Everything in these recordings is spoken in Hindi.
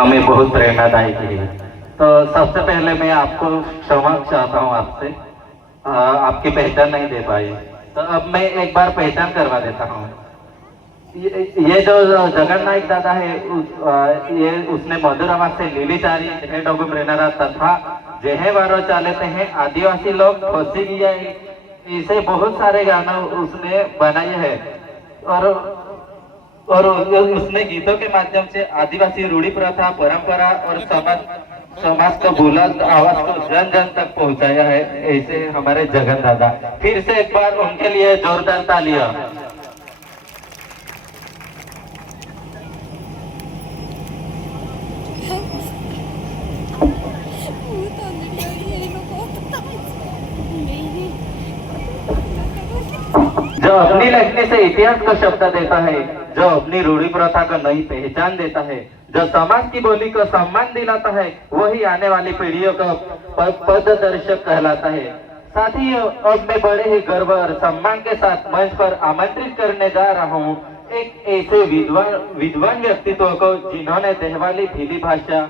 हमें बहुत प्रेरणादायी है। तो सबसे पहले मैं आपको क्षमा चाहता हूँ आपसे, आपकी पहचान नहीं दे पाई। तो अब मैं एक बार पहचान करवा देता हूँ। ये जो जगन्नाथ दादा है ये उसने मधुर आवाज से लीलीचारी हे डोगु प्रेरणा तथा जेहे वारो चालते हैं आदिवासी लोग फंसी गया, इसे बहुत सारे गाना उसने बनाए हैं। और उसने गीतों के माध्यम से आदिवासी रूढ़ी प्रथा परंपरा और समाज को बुलंद आवाज को जन जन तक पहुंचाया है। ऐसे हमारे जगन दादा, फिर से एक बार उनके लिए जोरदार तालियां। जो अपनी लिखने से इतिहास को शब्द देता है, जो अपनी रूढ़ी प्रथा को नई पहचान देता है, जो समाज की बोली को सम्मान दिलाता है, वही आने वाली पीढ़ियों को पथदर्शक कहलाता है। साथ ही अब मैं बड़े ही गर्व और सम्मान के साथ मंच पर आमंत्रित करने जा रहा हूँ एक ऐसे विद्वान व्यक्तित्व को जिन्होंने देहवाली भीली भाषा,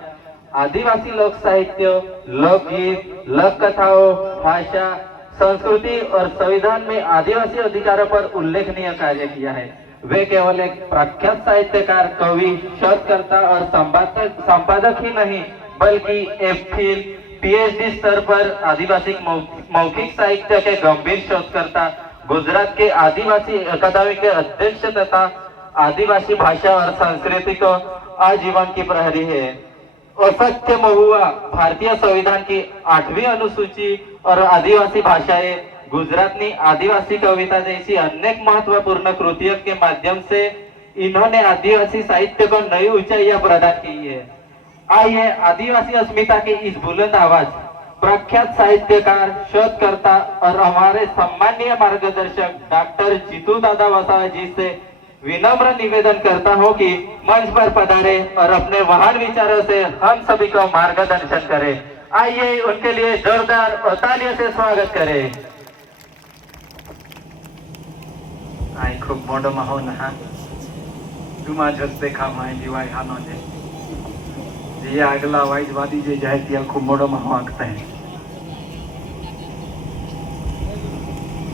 आदिवासी लोक साहित्य, लोकगीत, लोक कथाओं, भाषा, संस्कृति और संविधान में आदिवासी अधिकारों पर उल्लेखनीय कार्य किया है। वे केवल एक प्रख्यात साहित्यकार, कवि, शोधकर्ता और संपादक ही नहीं, बल्कि एफिल पीएचडी स्तर पर आदिवासी मौखिक साहित्य के गंभीर शोधकर्ता, गुजरात के आदिवासी अकादमी के अध्यक्ष तथा आदिवासी भाषा और संस्कृति को आजीवन की प्रहरी है। असत्य महुआ भारतीय संविधान की 8वीं अनुसूची और आदिवासी भाषाएं, गुजरातनी आदिवासी कविता जैसी अनेक महत्वपूर्ण कृतियों के माध्यम से इन्होंने आदिवासी साहित्य को नई ऊंचाइयां प्रदान की है। आइए आदिवासी अस्मिता की इस बुलंद आवाज, प्रख्यात साहित्यकार, शोधकर्ता और हमारे सम्मानीय मार्गदर्शक डॉक्टर जीतू दादा वसावे जी से विनम्र निवेदन करता हूं कि मंच पर पधारे और अपने महान विचारों से हम सभी को मार्गदर्शन करें। आइए उनके लिए जोरदार और तालियों से स्वागत करें। आई खूब मोडो महो नहा तुमा जस देखा माय दिवाय हानो जे अगला वाइज वादी जे जाए तिया खूब मोडो महो आंकते हैं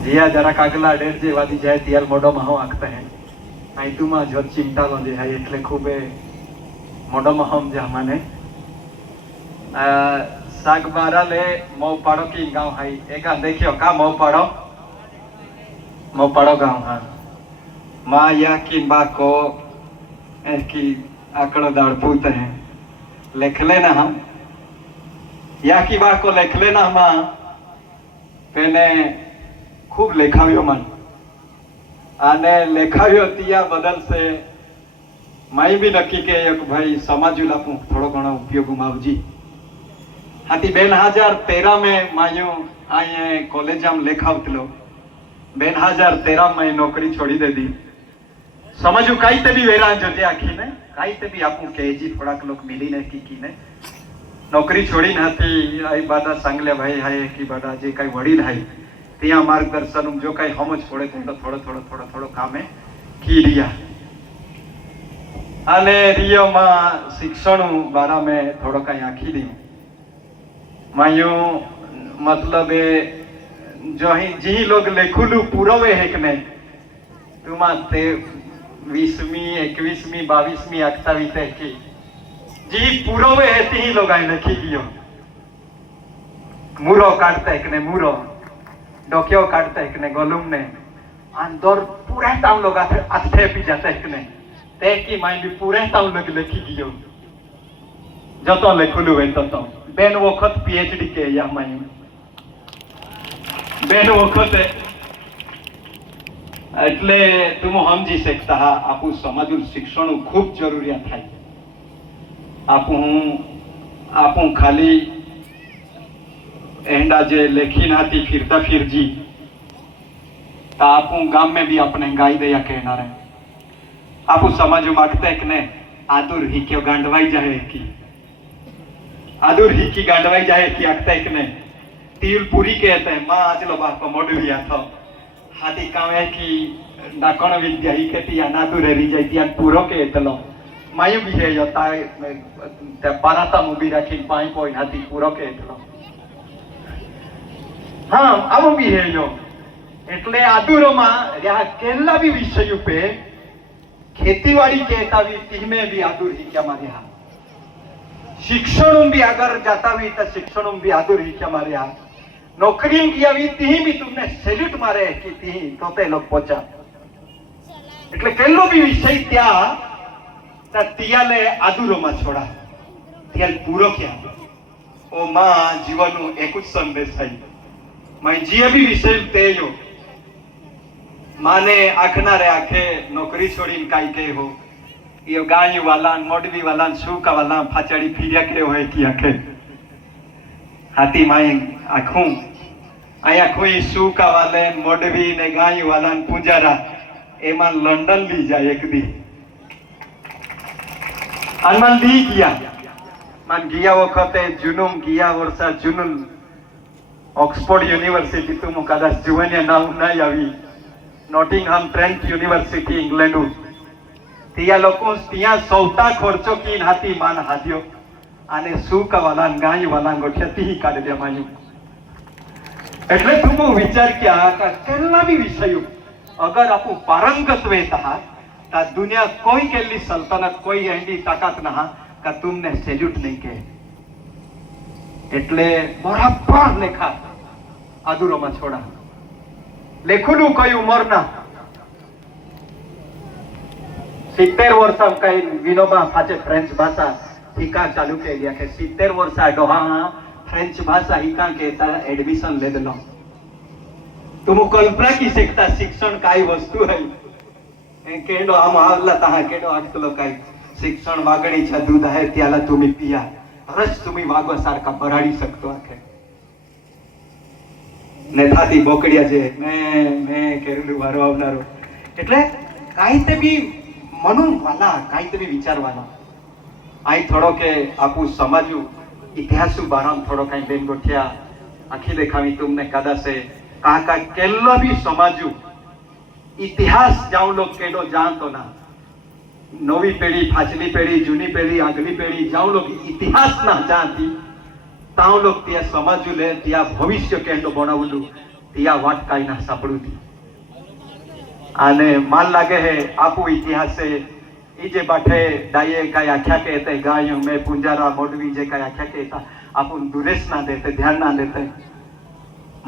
जिया जरा कागला डेढ़ जे वादी जाए तिया मोडो महो आंकते हैं। आई तुमा जो चिंता लो जे है એટલે खूबे मोडो महम जे माने सागबारा ले मौपाड़ो की गांव है एक देखियो का मौपाड़ो गांव है माँ या की बा को की आकड़ो दाड़पूत है लिख लेना हम या की बा को लिख लेना माँ पेने खूब लेखाव्यो मन आने लेखाव्यो तिया बदल से माई भी नक्की के एक भाई समाजुला थोड़ो घणो उपयोग मावजी हाथी 2013 में मायूं आए कॉलेज में लेखावतलो 2013 में नौकरी छोड़ी दे दी समझू कई ते भी वेरा जो जे आखी ने कई ते भी आपू केजी थोड़ा लोग मिली ने की ने नौकरी छोड़ी नथी आई बादा सांगले भाई हाय की बादा जे कई वडील हाय तिया मार्गदर्शन जो कई समझ पड़े थोड़ो कामे की रिया आने रियो मा शिक्षण बारा में थोड़ो कई आखी दी मायू मतलब जो ही जी लोग लेखुलू पूरवे है कि नहीं तुमा ते 20वीं 21वीं 22वीं 28 की जी पूरवे है ती लोग आई लिखी दियो मूरो काटते है कि नहीं मूरो डोक्यो काटते है कि नहीं गोलुम ने अंदर पूरे टाउन लोग आते पी जाते है कि नहीं ते की माइंड भी पूरे टाउन लोग लिखी दियो जो तो लेखुलू है तो बेन वखत पीएचडी के या मायू बेन वखत એટલે तुम समझी सकता हा आपू समाजू शिक्षण खूब जरूरिया थाय आपू खाली एंडा जे लेखी नाती फिरता फिर जी आपू गाम में भी अपने गाई दया कहना रहे आपू समाजू मागते कि ने आदुर ही क्यों गांडवाई जाए की आदुर ही की गांडवाई जाए की आखता है कि नहीं तिल पूरी कहते हैं माँ आज लो बाप मोडविया था हाथी कावे की डाकण विद्या ही कहती या नादुर रही जाती या पूरो के तलो मायू भी है योता ते पाराता मूवी रखी पाई कोई हाथी पूरो के એટલો हाँ आવો भी है यो એટલે આદુરોમાં રહ્યા કેલા भी विषय पे खेतीवाड़ी कहता भी तीमे भी आदुर ही क्या मारे हा शिक्षण भी अगर जाता भी तो शिक्षण भी आदुर ही क्या मारे हा नौकरी किया भी ती भी तुमने सैल्यूट मारे कि ती तो ते लोग पहुंचा એટલે કેલો भी विषय त्या तियाले आदुरोમાં छोड़ा तियाल पूरो क्या ओ मां जीवनનું એક જ સંદેશ થાય मैं जे भी विषय तेयो माने आखना रे आखे नौकरी छोड़ी काई के हो ये गाय वाला मोडवी वाला सूका वाला फाचड़ी फिरिया के होए की आखे हाथी माई आखूं आया कोई सूका वाले मोडवी ने गाय वाला पूजारा एमा लंडन ली जाए एक दी अनमन दी गया मन गया वखते जुनुम गया वर्षा जुनुल ऑक्सफोर्ड यूनिवर्सिटी तुम कदाच जुवनिया नाम नहीं आवी नॉटिंगहम ट्रेंट यूनिवर्सिटी इंग्लैंड तिया लोको तिया सौता खर्चो की हाथी मान हाथ्यो आने सूका वाला गाय वाला गोठ्याती ही काढ द्या मायू એટલે तुम विचार क्या का केला भी विषय अगर आपू पारंगत वेता ता दुनिया कोई केली सल्तनत कोई एंडी ताकत ना का तुमने सैल्यूट नहीं के એટલે बराबर लेखा आदुरोમાં छोड़ा लेखुलू कोई उमर ना 70 वर्ष कई विनोबा फाचे फ्रेंच भाषा हिका चालू के लिया के 70 वर्ष डोहा फ्रेंच भाषा हिका के ता एडमिशन ले देलो तुम कल्पना की सकता शिक्षण काय वस्तु है केडो आम आवला ता केडो आटलो काय शिक्षण वागणीच्या दूध आहे त्याला तुम्ही पिया रस तुम्ही वागवा सारखा भराडी शकतो आखे ने थाती बोकड़िया जे मैं केरलू वारो आवनारो એટલે કાઈ તે બી મનુ વાલા કાઈ તે બી વિચાર વાલા આઈ થોડો કે આપુ સમજુ ઇતિહાસુ બારામ થોડો કાઈ બેન ગોઠિયા આખી દેખાવી तुमने કદાસે કાકા કેલ્લો બી સમજુ ઇતિહાસ જાઉ લોગ કેડો જાણતો ના નવી પેઢી પાછલી પેઢી જૂની પેઢી આગલી પેઢી જાઉ લોગ ઇતિહાસ ના જાણતી ताऊ लोग त्या समजू ले त्या भविष्य केंडो बनावलू त्या वाट काई ना सापडू थी आने मान लागे है आपू इतिहास से इजे बाठे डाये काई आख्या कहते गायों में पुंजारा मोडवी जे काई आख्या कहता आपू दुरेस ना देते ध्यान ना देते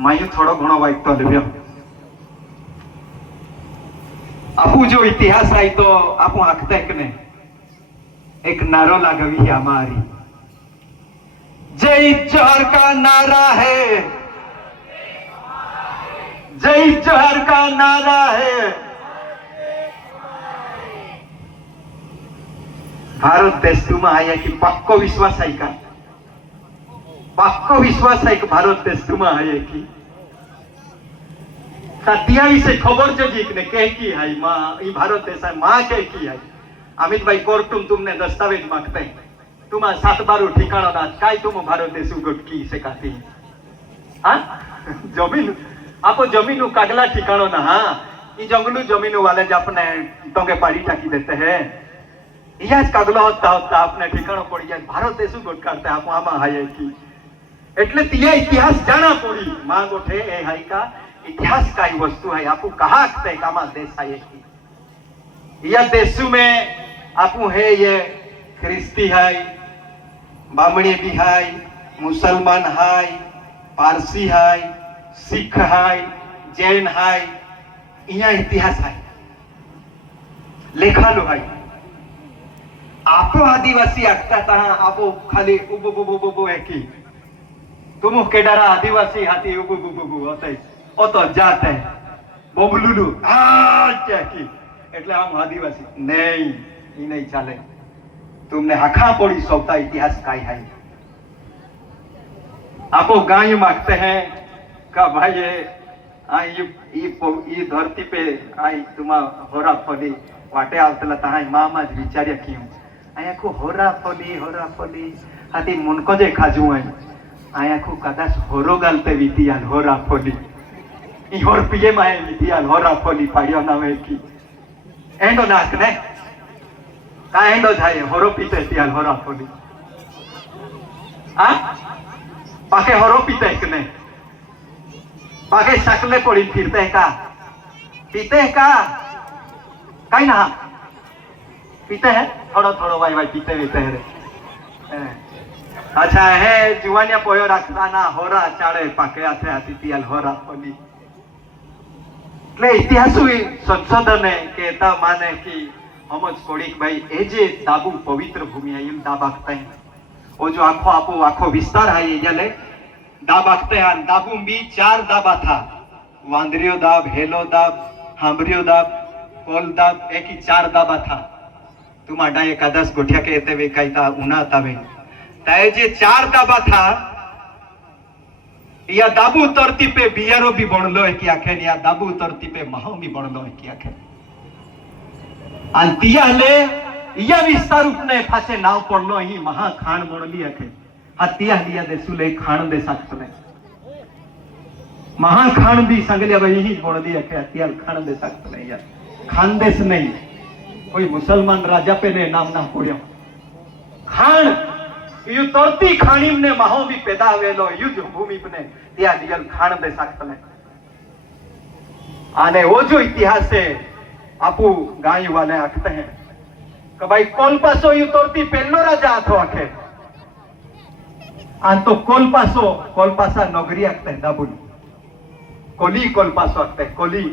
मायू थोड़ो घणो वाइक तो लेव्यो आपू जो इतिहास आई तो आपू आखते कने एक नारो लागवी है हमारी जय जोहर का नारा है जय जोहर का नारा है भारत देश तुम्हा आहे की पक्को विश्वास आहे का पक्को विश्वास आहे की भारत देश तुम्हा आहे की सत्या विषय खबर जो जीकने कह की है मां ई भारत देश है मां कह की है अमित भाई कोर्टुम तुमने दस्तावेज मांगते हैं तुम 7 बारू ठिकाणो ना काय तुम भारत देश गोटकी से काती हां जमीन आपो जमीन कागला ठिकाणो ना हां ई जंगलू जमीन वाले ज अपने टोंगे पाड़ी टाकी देते हैं इया कागलो होता होता अपने ठिकाणो पड़ी जाए भारत देश गोट करते आप आमा हाय की એટલે तिया इतिहास जाना पड़ी मां गोठे ए हाय का इतिहास काई वस्तु है आपू कहा ते कामा देश है की या देशु में आपू है ये ख्रिस्ती है बामणी भी है मुसलमान है पारसी है सिख है जैन है इया इतिहास है लेखालू है आपो आदिवासी आखता था आपो खाली उबु बुबु बुबु एकी तुम केडारा आदिवासी हाथी उबु बुबु बुबु होते ओ तो जाते बोबलुलू आ क्या की એટલે આમ આદિવાસી નહીં ઈ નહીં ચાલે तुमने आखा पड़ी सौता इतिहास काय है आपो गाय मांगते हैं का भाई ये धरती पे आई तुमा होरा फली वाटे आवतला ताहाय मामा ज विचार्या क्यों आया को होरा फली हाथी मुनको जे खाजू है आया को कदाच होरो गालते वितियाल होरा फली ई होर पिए माए वितियाल होरा फली पाड़ियो नावे की एंडो नाक ने काहे दो जाए हरो पीते तियाल हरा थोड़ी आ पाके हरो पीते कने पाके शकले पड़ी फिरते हैं का पीते हैं का कहीं ना पीते हैं थोड़ा थोड़ा भाई भाई पीते पीते हैं रे अच्छा है जुवानिया पोयो रखता ना होरा चाड़े पाके आते आती तियाल होरा थोड़ी એટલે ઇતિહાસુ સંશોધને કહેતા માને કે સમજ પડી ભાઈ એ જે દાબુ પવિત્ર ભૂમિ આઈ દાબ આખતા હે ઓ જો આખો આપો આખો વિસ્તાર આઈ એટલે દાબ આખતે હન દાબુ બી ચાર દાબા था વાંદરિયો દાબ હેલો દાબ હાંભરિયો દાબ કોલ દાબ એક ही चार दाबा था तुमाडा एकादश गोठ्या के येते वे कायता उन्हा तावे ताए जे चार दाबा था या दाबू उतरती पे बियारो भी बनलो है कि आखे या दाबू उतरती पे महो भी बनलो है कि आखे अंतिया ले या विस्तार उपने फासे नाव पड़लो ही महा खान बनली आखे हतिया लिया देसुले खान दे साक्षले महा खान भी संगलिया भाई ही बनली आखे हतिया खान दे साक्षले यार खानदेश नहीं कोई मुसलमान राजा पे ने नाम ना पड़्यो खान यू तोरती खाणी ने माहो भी पैदा वेलो युद्ध भूमि ने त्या दियल खान दे सकतले आने वो जो इतिहास है आपू गाय वाले आखते हैं कि भाई कोलपासो यू तोरती पहलो राजा आथो आखे आन तो कोलपासा नगरी आखते हैं दाबुल कोली कोलपासो आखते हैं कोली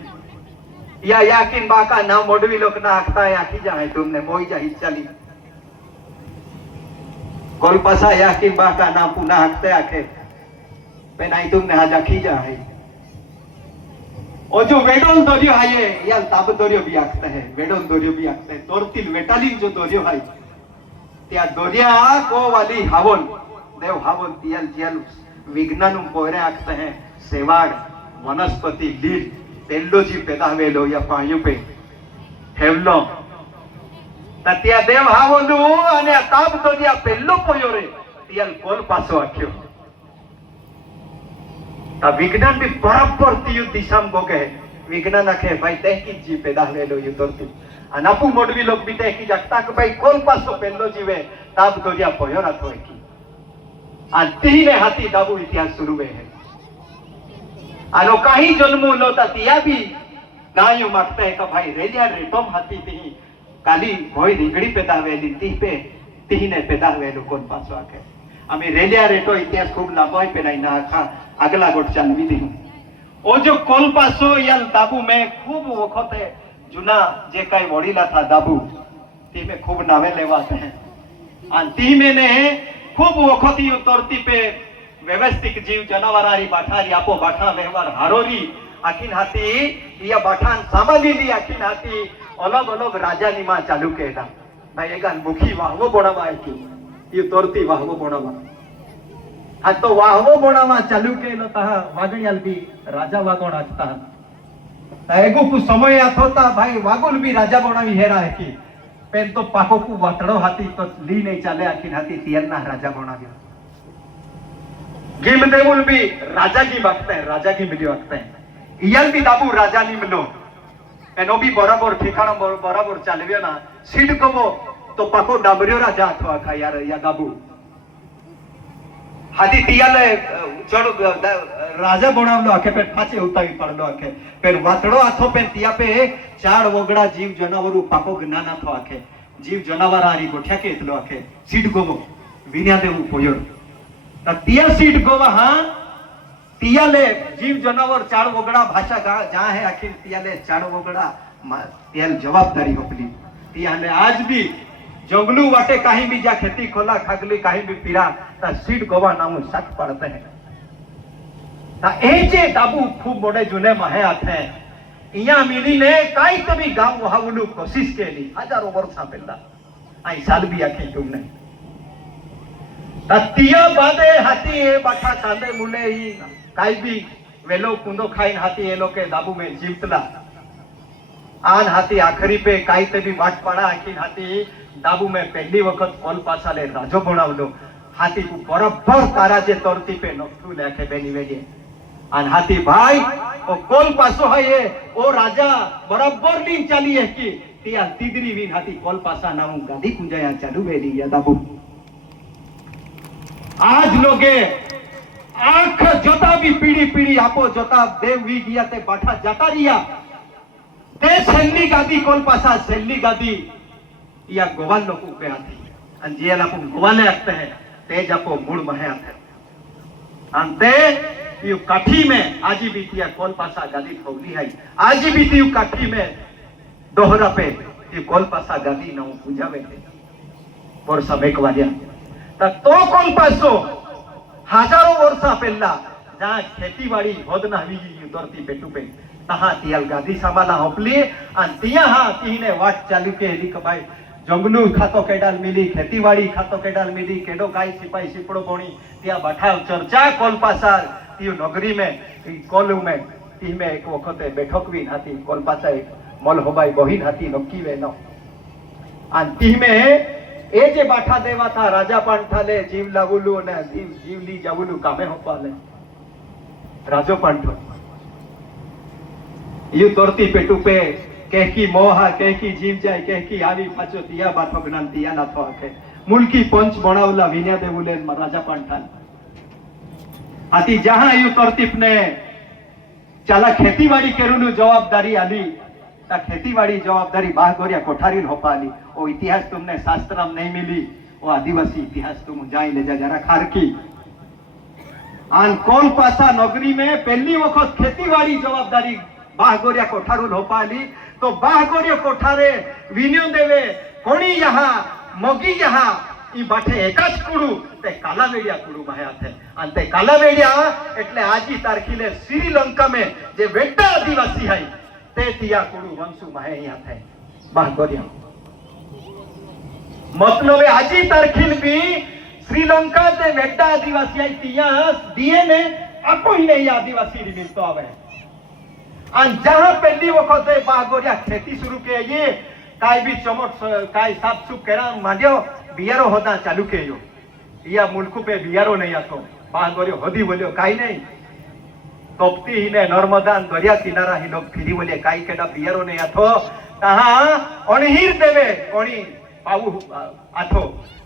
या याकिन बाका नाम मोडवी लोग ना आखता है आखी जाए तुमने मोई जा चली कोलपासा या कि बाका नाम पुनः हकते आखे पे नहीं तुमने हाजा खीजा है और जो वेडोल दोरियो है ये या ताब दोरियो भी आखते हैं वेडोल दोरियो भी आखते हैं तोरतिल वेटालिन जो दोरियो है त्या दोरिया को वाली हावल देव हावल तियल जियल विज्ञान पोरे आखते हैं सेवाड़ वनस्पति लील तेल्लोजी पैदा वेलो या पायु पे हेवलो त्या देव हावलू અને તાબ દોરિયા પહેલો પોયો રે तियल कोल पासो आख्यो ता विज्ञान भी बराबर तियु दिशाम गोगे विज्ञान आखे भाई तहकी जी पैदा वेलो यु तोरती अनापु मोडवी लोग भी तहकी जगता के भाई कोल पासो પહેલો जीवे ताब दोरिया पोयो रातो की अंतिने हाथी दाबू इतिहास शुरू वे है आनो काही जन्मो लोता तिया भी गायो मागते है का भाई रेलिया रेटोम हाथी ती काली भोई રીંગણી પેદા વેલી તીને પેદા વેલું કોણ પાછો આખે અમે રેલિયા રેટો ઇતિહાસ ખૂબ લાંબો હોય પેલા ના આખા આગલા ગોટ ચાલવી દીધું ઓ જો કોલ પાછો યાલ દાબુ મેં ખૂબ વખતે જૂના જે કાઈ વડીલા થા દાબુ તી મેં ખૂબ નાવે લેવાતે હે અને તી મેને ખૂબ વખતી ઉતરતી पे व्यवस्थित जीव जनावरारी बाठारी आपो बाठा व्यवहार हारोरी आखिन हाथी या बाठान सामाली ली आखिन हाथी अलग अलग राजा नी मां चालू केला भाई एका मुखी वाहवो बोणावा की ये तोरती वाहवो बोणावा हा तो वाहवो बोणावा चालू केलो ता वागणियाल भी राजा वागोण असता एगो कु समय आथोता भाई वागुल भी राजा बोणावी हेरा है की पेन तो पाको कु वातड़ो हाथी तो ली नहीं चाले आखिन हाथी तियलना राजा बोणावी गिम देवुल भी राजा की वक्त है राजा की मिली वक्त है इयल भी दाबू राजा नी मिलो एनो भी बराबर ठिकाना बराबर चालव्यो ना सीड कमो तो पाको डाबरियो राजा अथवा खा यार या दाबू हाथी तियाले चढ़ राजा बनावलो आखे पे पाचे उतावी पड़लो आखे पेर वातड़ो आथो पे तिया पे चार वगड़ा जीव जनावरु पाको ज्ञान आथो आखे जीव जनावर आरी गोठ्या के इतलो आखे सीड कमो विन्या देवु पोयो तिया सीड गोवा हां तियाले जीव जनावर चार वगड़ा भाषा जहाँ है आखिर तियाले चार वगड़ा तियाल जवाबदारी होपली तियाले आज भी जंगलू वाटे कहीं भी जा खेती खोला खागली कहीं भी पीरा ता सीड गोवा नामु सट पड़ते हैं ता एजे दाबू खूब बड़े जुने महे आथे इया मिली ने काई कभी गांव वहावलू कोशिश केली हजारों वर्षा पहला आई साल भी आखी तुमने तिया बादे हाथी ए बाठा कांदे मुले ही काई भी वेलो कुंदो खाइन हाथी ए लोके दाबू में जीवतला आन हाथी आखरी पे काई ते भी वाट पड़ा आखिन हाथी दाबू में पहली वक्त कोल पासा ले राजो बनावलो हाथी को बराबर तारा जे तोरती पे नोखू लेके बेनी वेजे आन हाथी भाई ओ कोल पासो है ये ओ राजा बराबर लीन चली है कि ત્યાં તીદરી વીન હાથી કોલ પાસા નામું ગાદી કુંજાયા ચાલુ વેલી યાદાબુ આજ લોગે આંખ જોતા બી પીડી પીડી આપો જોતા દેવ વી ગયા તે બાઠા જાતા રહ્યા તે છેલ્લી ગાદી કોલ પાસા છેલ્લી ગાદી या गोवाल लोग पे आती अंजियल आपको गोवाले आते हैं तेज आपको मूड महे आते अंते यू काठी में आजी बीतिया कोल पासा गादी थोली है आजी बीती यू काठी में दोहरा पे यू कोल पासा गादी न पूजा बेटे और सब एक वालिया तो कोल पासो हजारों वर्षा पहला जहाँ खेती बाड़ी होदना हुई यू दौड़ती पेटू पे तहाँ तियल गादी सामाला होपली अन तिया हाँ तीने वाट चालू के हेली कबाई जंगलू खातो केडाल मिली खेतीवाड़ी खातो केडाल मिली केडो गाय सिपाही सिपड़ो बोणी त्या बैठा चर्चा कोलपासा तीयु नगरी में कोलू में ती में एक वखते बैठक भी नाती कोलपासा एक मल होबाई बहिन हाथी नक्की वे न आन ती में ए जे बाठा देवा था राजा पांठाले जीव लावुलू ने जीवली जावुलू कामे होपाले राजो पांठो यू तोरती पेटू पे कहकी मोहा कहकी जीव जाय कहकी आवी पाछो तिया बाठो ज्ञान तिया नाथो आखे मुल्की पंच बनावला विन्या देवुले राजा पांठाल आती जहां यू तरतीप ने चाला खेतीवाड़ी केरुनु जवाबदारी आली ता खेतीवाड़ी जवाबदारी बाहगोरिया कोठारी होपाली ओ इतिहास तुमने शास्त्रम नहीं मिली ओ आदिवासी इतिहास तुम जाई ले जा जरा खारकी आन कोल पासा नगरी में पहली वक्त खेतीवाड़ी जवाबदारी बाहगोरिया कोठारू होपाली तो बाहगोरिया कोठारे विन्यो देवे कोणी यहाँ मोगी यहाँ ई बाठे एकाच कुडू ते कालावेडिया कुडू माया थे अन ते कालावेडिया એટલે આજી તારીખે શ્રીલંકા में जे वेड्डा आदिवासी है ते तिया कुडू वंशु माया यहाँ थे बाहगोरिया मतलब आजी तारीखे भी श्रीलंका ते वेड्डा आदिवासी है तिया डीएनए आपो ही नहीं आदिवासी री मिलतो आवे अन जहां पहली वक्त बाहगोरिया खेती शुरू के ये काय भी चमट काय साफ सुख करा मांड्यो बियारो होदा चालू के यो या मुल्कू पे बियारो नहीं आतो बाहगोरियो होदी बोलियो काय नहीं तोपती ही ने नर्मदा दरिया किनारा ही लोग फिरी बोले काय केडा बियारो नहीं आतो तहा अणहीर देवे कोणी पाऊ आतो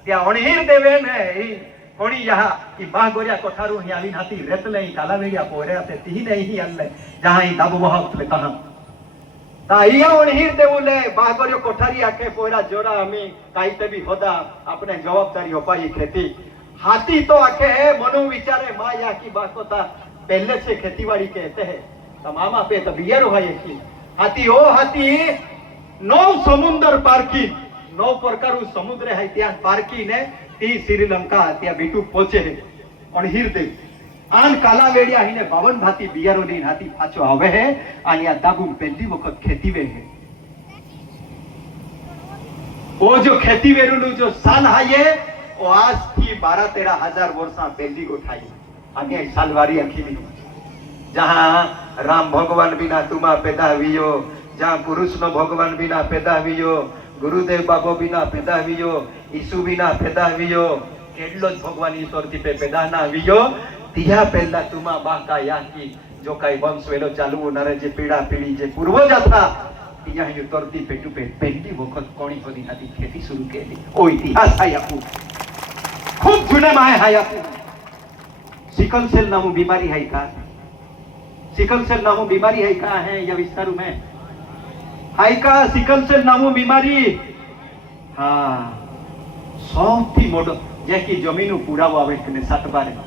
त्या अणहीर देवे ने कोणी यहाँ ई बाहगोरिया कोठारू ही आवी नाती रेतले ई कालावेडिया पोरे आते ती नहीं ही अल्ले जहां ई दाबो बहातले तहां ता इया अणहीर देवुले बाहगोरियो कोठारी आके पोरा जोरा हमें काईते भी होदा अपने जवाबदारी होपाई खेती हाथी तो आके है मनु विचारे मां या की बात होता पहले से खेतीवाड़ी कहते हैं तमामा पे तो बियरो है की हाथी ओ हाथी नौ समुद्र पारकी नौ प्रकारु समुद्र है त्या पारकी ने ती श्रीलंका त्या बीटू पहुंचे है अणहीर देव आन कालावेडिया हिने 52 भाती बियारो नी हाथी पाछो आवे है आणि या दाबू पहली वक्त खेती वे है वो जो खेती वेरुनु जो साल हाये वो आज की 12-13 हजार वर्षा पहली गोठाई आगे सालवारी अखिली जहां राम भगवान बिना तुमा पैदा हुईयो जहां पुरुष नो भगवान बिना पैदा हुईयो गुरुदेव बाबो बिना पैदा हुईयो ईसु बिना पैदा हुईयो केडलो भगवान ईश्वर की पे पैदा ना हुईयो तिया पहला तुमा बाका या की जो काई वंश वेलो चालू नरे जे पीड़ा पीड़ी जे पूर्वज था तिया ही उतरती पेटू पे पहली वक्त कोणी होदी हाती खेती शुरू केली ओ इतिहास है आपू खूब जुने माय है आपू सिकल सेल नामू बीमारी है का सिकल सेल नामू बीमारी है का है या विस्तारू में हाय का सिकल सेल नामू बीमारी हाँ सौथी मोडो जे की जमीन पुरावो आवे कने 7 बारे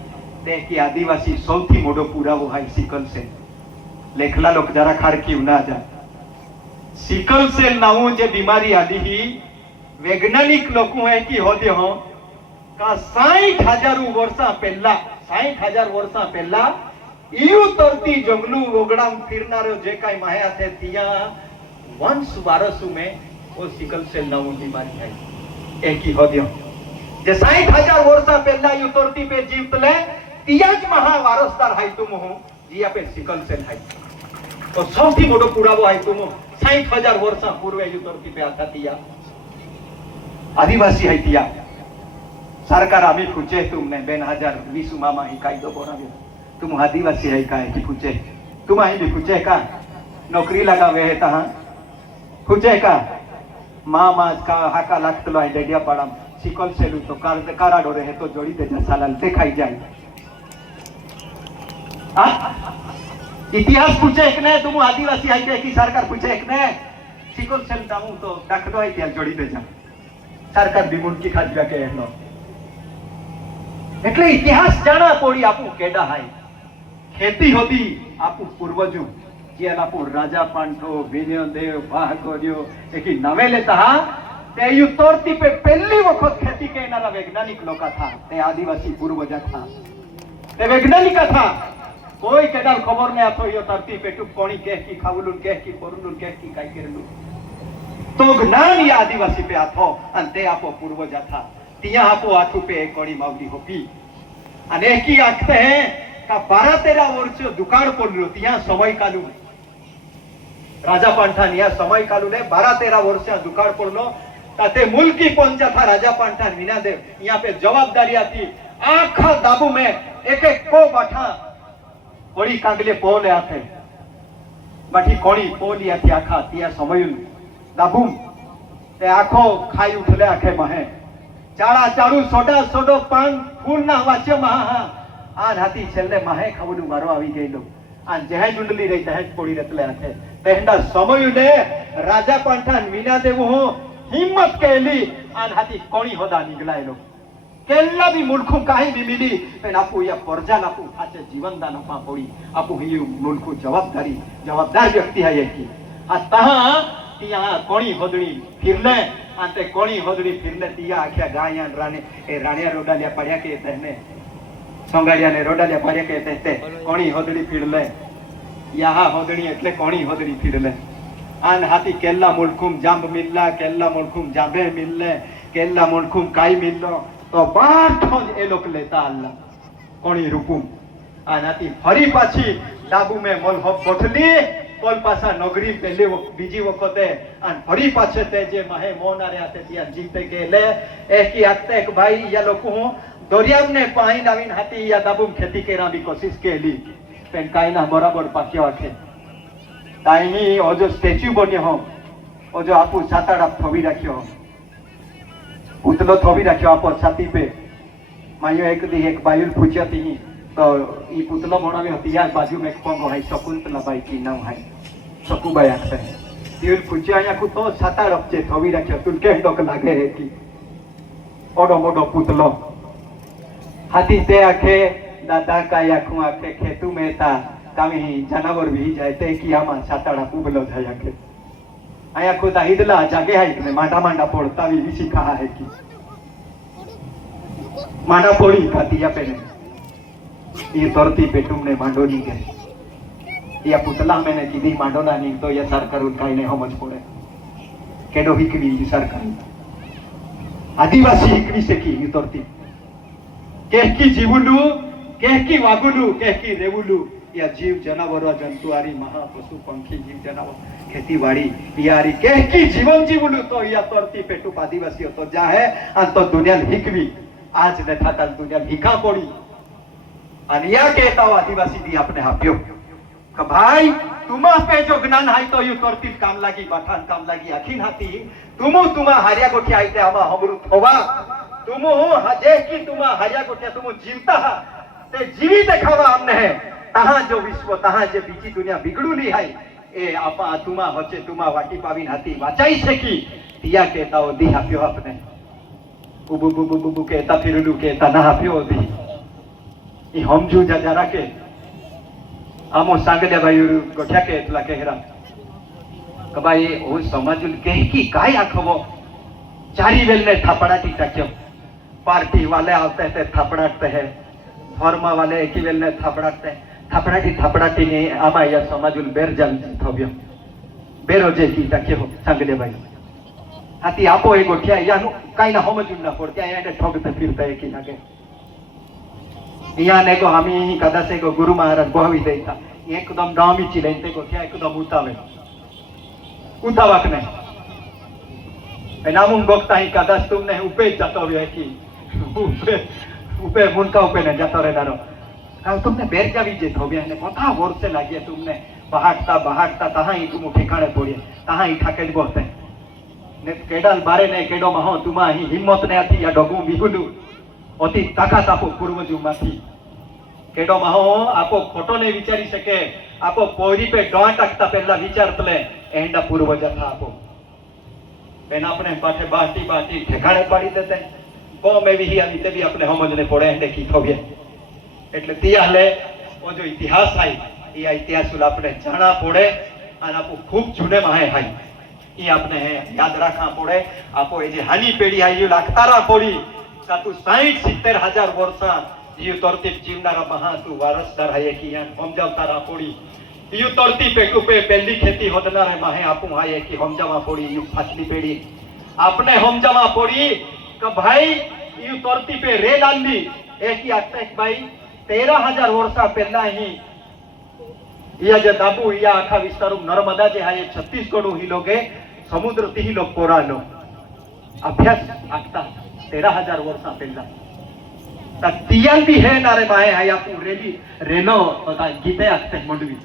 ते की आदिवासी सौथी मोडो पुरावो है सिकल सेल लेखला लोक जरा खारकी ना जा सिकल सेल नामू जे बीमारी आली ही वैज्ञानिक लोगों है कि होदे हो का 60,000 वर्षा पहला 60,000 वर्षा पहला ईयू तरती जंगलू ओगड़ा फिरनारो जे काई माया थे तिया वंश वारसु में वो सिकल सेल नामू बीमारी है एक ही होदियो जे 60,000 वर्षा पहला यू तरती पे जीवतले तियाज महा वारसदार है तुम हो जिया पे सिकल सेल है तो सौथी मोटो पुरावो है तुम 60,000 वर्षा पूर्वे यू तरती पे आता तिया आदिवासी है तिया सरकार आम्ही पूछे तुमने 2020 मामा ही कायदो बनाव्यो तुम आदिवासी है का की पूछे तुम आई भी पूछे का नौकरी लगावे है तहां पूछे का माज का हाका लागतलो आहे डेडियापाडा चिकल सेलू तो काराडो रहे तो जोड़ी दे जा सालाल देखाई जाए इतिहास पूछे एक ने तुम आदिवासी है कि सरकार पूछे एक ने चिकल सेल दामू तो दाखलो है त्या जोड़ी दे जा सरकार बिमुंडकी खाजव्या के एनो એટલે ઇતિહાસ જાણા પોડી આપું કેડા હાય ખેતી હોતી આપું પૂર્વજો જે આપું રાજા પાંઠો વિનયદેવ ભાગોર્યો એકી નવે લેતા હા તે યુતોરતી पे पहली वक्त खेती करनारा वैज्ञानिक लोका था ते आदिवासी पूर्वजा था ते वैज्ञानिक था कोई केडाल खबर ने आतो यो तरती पेटू कोणी के की खावलुन के की कोरुलुन के की काई करलु तो ज्ञान या आदिवासी पे आतो अंते आपो पूर्वजा था तिया आपो आठू पे कोणी मावली होपी અને એકી આખતે હે કા 12-13 વર્ષ દુકાળ પડ્યો ત્યાં સમય કાલુ રાજા પાંઠા નિયા સમય કાલુ ને 12-13 વર્ષ દુકાળ પડનો તાતે મુલકી પંચા થા રાજા પાંઠા વિનાદેવ यहाँ पे जवाबदारी आती आखा दाबू में एक एक को बाठा कोड़ी कांगले पोले आथे बाठी कोणी पोली आती आखा तिया समय दाबू ते आखो खाई उठले आखे महे चाड़ा चाड़ू सोडा सोडो पान फूल ना वाच्यो महा आन हाथी छेल्ले महे खवडू मारो आवी गयलो आन जहे जुंडली रही तहे पोड़ी रतले आथे तेहंडा समय ने राजा पंठान वीना देवो हो हिम्मत केली आन हाथी कोणी होदा निगलायलो केल्ला भी मुल्खू काही भी मिली पेन आपू या परजा आपू हाचे जीवन दान अपा पोड़ी आपू ही मुल्खू जवाबदार व्यक्ति है की आ तहा तिया कोणी होदड़ी फिरले आते कोणी होदड़ी फिरले तिया आख्या गायान राणे ए राणिया रोडालिया पड़िया के तहने संगाड़िया ने रोडालिया पड़िया के तहते कोणी होदड़ी फिरले यहाँ होदड़ी એટલે कोणी होदड़ी फिरले आन हाथी केल्ला मुल्कुम जांब मिलला केल्ला मुल्कुम जांबे मिलले केल्ला मुल्कुम काई मिललो तो बाठो ए लोक लेता अल्लाह कोणी रूपुम आन हाथी फरी पाछी डाबू में मोलहब बोठली कोल पासा नगरी पहले बीजी वखते अन फरी पाछे ते जे माहे मोनारे आते तिया जीते के ले एकी आते एक भाई या लोको दरियाम ने पाई लाविन हाथी या दाबुम खेती केरा भी कोशिश केली पेन काईना बराबर पाक्यो आखे ताईनी ओ जो स्टेच्यू बन्यो हो ओ जो आपु साताड़ा थोबी राख्यो उतलो थोबी राख्यो आपो छाती पे मायो एक दी एक बायुल पूछ्या ती तो ई पुतलो बनावे होती या बाजू में पंगो है शकुंतला बाई की नाम है शकुबाई आखते हैं तिल पूछ्या या को तो साता रखचे थोबी राख्यो तुल के डोक लागे है की ओडो मोडो पुतलो हाथी ते आखे दादा का आखू आखे खेतू में था कामी जानवर भी जाए ते की आमा साताड़ा पुबलो जाय आखे आया खुदा हिदला जागे है ने मांडा मांडा पड़ता भी विसी कहा है की मांडा पड़ी कातिया पे ने ये तरती पे तुमने मांडो नहीं गए या पुतला मैंने कीधी मांडो ना नहीं तो ये सरकार उनका ही नहीं समझ पड़े केडो हिकड़ी ये सरकार आदिवासी हिकड़ी से की ये तरती केह की जीवुलू केह की वागुलू केह की रेवुलू या जीव जनावर जंतुआरी महा पशु पंखी जीव जनावर खेती बाड़ी यारी केह की जीवन जीवुलू तो या तरती पेटू आदिवासी तो जा है तो दुनिया हिकवी आज ने था दुनिया हिका पड़ी अनिया कहता हो आदिवासी दी अपने हाप्यो का भाई तुमा पे जो ज्ञान है तो यू तरती काम लागी बाठान काम लागी अखिन हाथी तुमा हारिया गोठिया आइते आमा हमरु थोवा तुमो हजे की तुमा हारिया गोठिया तुमो जीवता ते जीवित खावा हमने है तहां जो विश्व तहां जे बीजी दुनिया बिगड़ुली है ए आपा तुमा होचे तुमा वाटी पावीन हाथी वाचाई से की तिया कहता हो दी हाप्यो अपने उबु बुबु बुबु कहता फिरलू कहता ना हाप्यो दी ई हमजू जरा के आमो सांगल्या भाई गोठ्या के एतला केहरा का भाई ओ समाजुल के की काय आखवो चारी वेल ने थापड़ाटी टाक्यो पार्टी वाले आते थे थापड़ाते हैं धर्म वाले एक वेल ने थापड़ाटी ने आमा या समाजुल बेर जल थोबियो बेरोजे की टाक्यो सांगल्या भाई हाथी आपो ए गोठ्या या काई ना हमजुल ना पड़त्या या ठोकते फिरता है की लागे यहाँ ने को हमी कदा से को गुरु महाराज बोवी देता एकदम दामी चिलें ते को क्या एकदम उतावक नहीं नामुन गोक्ता ही कदा तुमने उपे जातो है कि उपे मुनका उपे ने जातो रे नारो का तुमने बेर जावी जे थोबिया ने कथा वर्ष से लागिए तुमने बहाटता तहां ही तुम ठिकाने पड़िए तहां ही ठाके बोलते ને કેડાલ બારે ને કેડો મહો તુમા અહીં હિંમત ને આથી આ ડગું બીહુલું અતિ તાકાત આપો પૂર્વજોમાંથી કેડો મહો આપો ખોટો ને વિચારી શકે આપો પોરી પે ડોંટ અકતા પહેલા વિચાર તલે એંડા પૂર્વજ થા આપો બેન આપણે પાઠે બાટી બાટી ઠેકાણે પાડી દેતે કોમ એવી હી આવી તે બી આપણે સમજને પડે એંડે કી થોવે એટલે તિયાલે ઓ જો ઇતિહાસ આઈ એ ઇતિહાસ આપણે જાણા પડે અને આપો ખૂબ જૂને માહે હાઈ એ આપણે યાદ રાખવા પડે આપો એ જે હાની પેઢી આઈ લાખતારા પડી કાતું 60-70,000 વર્ષ જીવ તરતીબ જીવનારા મહા તું વારસદાર હાય કી સમજાવતારા પડી યુ તરતી પે કુપે પહેલી ખેતી હોદનારે માહે આપું હાય કી સમજાવવા પડી યુ પાછલી પેઢી આપને સમજાવવા પડી કે ભાઈ યુ તરતી પે રે લાંદી એકી આતે ભાઈ 13,000 વર્ષ પહેલા અહીં યા જે દાબુ યા આખા વિસ્તારમાં નર્મદા જે હાય છત્તીસગઢ હી લોગે સમુદ્ર થી લોગ પોરાનો અભ્યાસ આખતા 13,000 વર્ષ પહેલા તા તિયાલ બી હે નારે માહે હાય આપુ રેલી રેનો તા ગીતે આખતે મંડવી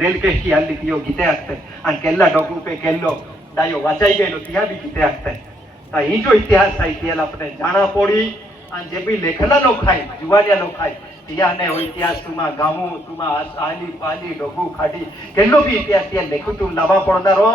રેલ કે કી આલી તિયો ગીતે આખતે અને કેલ્લા ડોકુ પે કેલ્લો ડાયો વાચાઈ ગયેલો ત્યાં બી ગીતે આખતે તા ઈ જો ઇતિહાસ થાય તિયાલ આપણે જાણા પડી અને જે બી લેખલા નો ખાય જુવાનિયા નો ખાય તિયાને હોય ઇતિહાસ તુમા ગામો તુમા આલી પાલી ડોગુ ખાડી કેલ્લો બી ઇતિહાસ ત્યાં લેખું તું લાવા પડનારો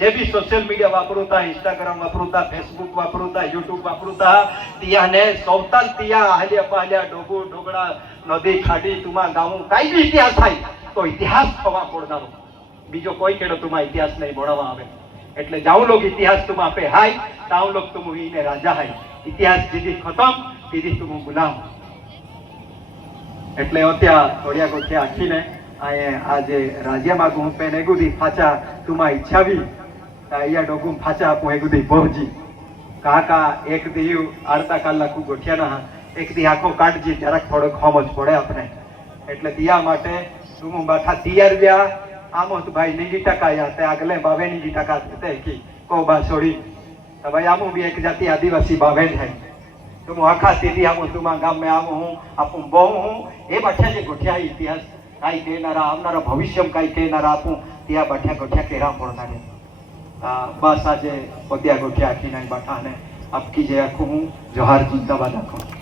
જે બી સોશિયલ મીડિયા વાપરુતા ઇન્સ્ટાગ્રામ વાપરુતા ફેસબુક વાપરુતા યુટ્યુબ વાપરુતા તિયાને સૌતાલ તિયા હાલ્યા પાલ્યા ડોગુ ડોગડા નદી ખાડી તુમા ગામો કાઈ બી ઇતિહાસ થાય તો ઇતિહાસ થવા પડનારો બીજો કોઈ કેડો તુમા ઇતિહાસ નહીં ભણાવવા આવે એટલે જાઉં લોગ ઇતિહાસ તુમા આપે હાય તાઉં લોગ તુમ ઈને રાજા હાય ઇતિહાસ જીદી ખતમ દીદી તુમ ગુલામ એટલે અત્યા થોડિયા ગોઠ્યા આખીને આજે રાજ્યમાં ગું પેન એગુદી ફાચા તુમા ઈચ્છાવી અહીંયા ડોગું ફાચા આપું એગુદી બહુજી કાકા એક દી આડતા કલાક ગોઠિયાના એક દી આખો કાઢજી જરાક થોડોક સમજ પડે આપણે એટલે દિયા માટે તું બાઠા તૈયાર ગયા આમ તો ભાઈ નીગી ટકા યા તે આગલે બાવે નીગી ટકા તે કી કો બા છોડી તો ભાઈ આમું બી એક જાતિ આદિવાસી બાવે થાય तुम आखा सीधी हम तुम गाम में आम हूँ आपू बहु हूँ ए बठ्या जे गोठ्या इतिहास काई कहनारा आवनारा भविष्य में काई कहनारा आपू त्या बठ्या गोठ्या केरा पड़नारे बस आज पद्या गोठ्या आखी नहीं बठा ने आपकी जे आखू हूँ जोहार जिंदाबाद आखू।